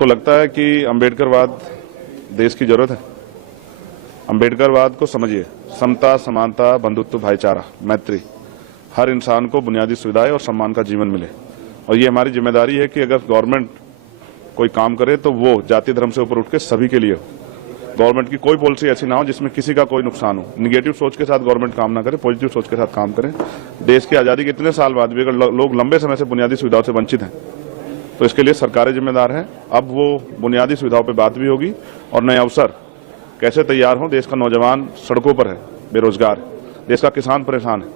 तो लगता है कि अम्बेडकरवाद देश की जरूरत है। अम्बेडकरवाद को समझिए, समता, समानता, बंधुत्व, भाईचारा, मैत्री, हर इंसान को बुनियादी सुविधाएं और सम्मान का जीवन मिले। और ये हमारी जिम्मेदारी है कि अगर गवर्नमेंट कोई काम करे तो वो जाति धर्म से ऊपर उठ के सभी के लिए हो। गवर्नमेंट की कोई पॉलिसी ऐसी ना हो जिसमें किसी का कोई नुकसान हो। निगेटिव सोच के साथ गवर्नमेंट काम ना करे, पॉजिटिव सोच के साथ काम करें। देश की आजादी के इतने साल बाद भी अगर लोग लंबे समय से बुनियादी सुविधाओं से वंचित हैं तो इसके लिए सरकारें जिम्मेदार हैं। अब वो बुनियादी सुविधाओं पर बात भी होगी और नए अवसर कैसे तैयार हों। देश का नौजवान सड़कों पर है, बेरोजगार है, देश का किसान परेशान है,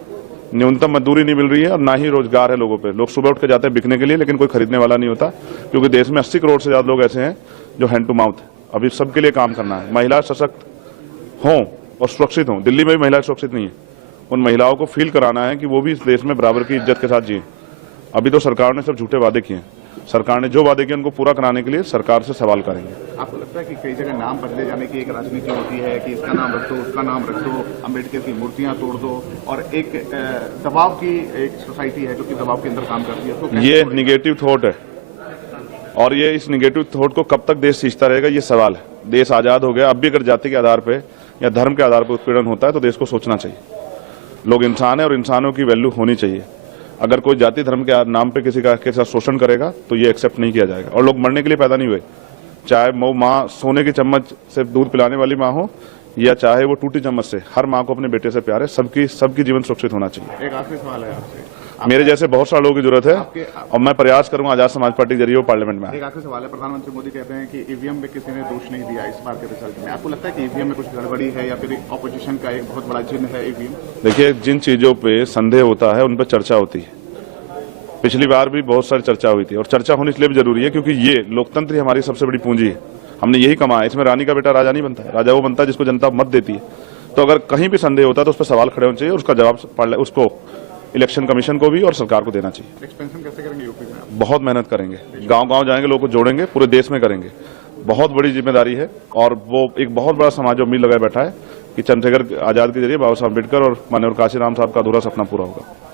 न्यूनतम मजदूरी नहीं मिल रही है और ना ही रोजगार है लोगों पे। लोग सुबह उठ के जाते हैं बिकने के लिए, लेकिन कोई खरीदने वाला नहीं होता, क्योंकि देश में 80 करोड़ से ज्यादा लोग ऐसे हैं जो हैंड टू माउथ है। अभी सबके लिए काम करना है। महिला सशक्त हों और सुरक्षित हों। दिल्ली में भी महिलाएं सुरक्षित नहीं है। उन महिलाओं को फील कराना है कि वो भी इस देश में बराबर की इज्जत के साथ जिए। अभी तो सरकार ने सब झूठे वादे किए हैं। सरकार ने जो वादे किए उनको पूरा कराने के लिए सरकार से सवाल करेंगे। आपको लगता है कि कई जगह नाम बदले जाने की एक राजनीति होती है कि इसका नाम रख दो, उसका नाम रख दो, अम्बेडकर की मूर्तियां तोड़ दो, और एक दबाव की एक सोसाइटी है जो कि दबाव के अंदर काम करती है, तो ये निगेटिव थॉट है और ये इस निगेटिव थॉट को कब तक देश सींचता रहेगा, ये सवाल है। देश आजाद हो गया, अब भी अगर जाति के आधार पर या धर्म के आधार पर उत्पीड़न होता है तो देश को सोचना चाहिए। लोग इंसान है और इंसानों की वैल्यू होनी चाहिए। अगर कोई जाति धर्म के नाम पे किसी का साथ शोषण करेगा तो ये एक्सेप्ट नहीं किया जाएगा। और लोग मरने के लिए पैदा नहीं हुए, चाहे वो माँ सोने की चम्मच से दूध पिलाने वाली माँ हो या चाहे वो टूटी चम्मच से। हर माँ को अपने बेटे से प्यार है। सबकी जीवन सुरक्षित होना चाहिए। एक आखिरी सवाल है आपसे। मेरे जैसे बहुत सारे लोगों की जरूरत है और मैं प्रयास करूंगा आजाद समाज पार्टी के जरिए वो पार्लियामेंट में आए। एक आखिरी सवाल है। प्रधानमंत्री मोदी कहते हैं कि ईवीएम में किसी ने दोष नहीं दिया इस बार के रिजल्ट में। आपको लगता है कि ईवीएम में कुछ गड़बड़ी है या फिर ऑपोजिशन का एक बहुत बड़ा चिन्ह है ईवीएम? देखिए, जिन चीजों पे संदेह होता है उन पर चर्चा होती है। पिछली बार भी बहुत सारी चर्चा हुई थी और चर्चा होनी इसलिए भी जरूरी है क्योंकि ये लोकतंत्र ही हमारी सबसे बड़ी पूंजी है। हमने यही कमाया। इसमें रानी का बेटा राजा नहीं बनता है, राजा वो बनता है जिसको जनता मत देती है। तो अगर कहीं भी संदेह होता है तो उस पर सवाल खड़े होने चाहिए और उसका जवाब उसको इलेक्शन कमीशन को भी और सरकार को देना चाहिए। एक्सपेंशन कैसे करेंगे यूपी में? बहुत मेहनत करेंगे, गांव-गांव जाएंगे, लोगों को जोड़ेंगे, पूरे देश में करेंगे। बहुत बड़ी जिम्मेदारी है और वो एक बहुत बड़ा समाज उम्मीद लगाए बैठा है कि चंद्रशेखर आजाद के जरिए बाबा साहब अम्बेडकर और माननीय काशीराम साहब का अधूरा सपना पूरा होगा।